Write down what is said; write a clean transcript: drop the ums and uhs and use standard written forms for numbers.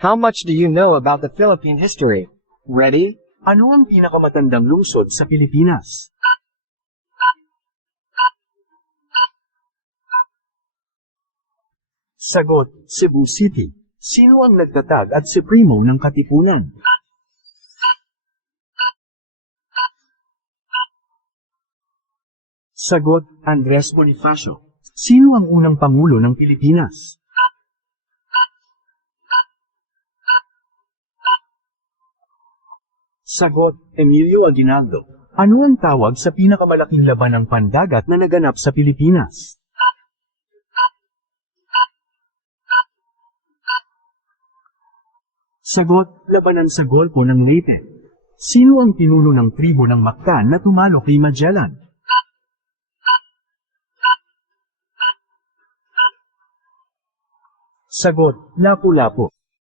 How much do you know about the Philippine history? Ready? Ano ang pinakamatandang lungsod sa Pilipinas? Sagot, Cebu City. Sino ang nagtatag at supremo ng Katipunan? Sagot, Andres Bonifacio. Sino ang unang pangulo ng Pilipinas? Sagot, Emilio Aguinaldo. Ano ang tawag sa pinakamalaking labanang pandagat na naganap sa Pilipinas? Sagot, labanan sa Golfo ng Leyte. Sino ang pinuno ng tribo ng Mactan na tumalo kay Magellan? Sagot, Lapu-Lapu.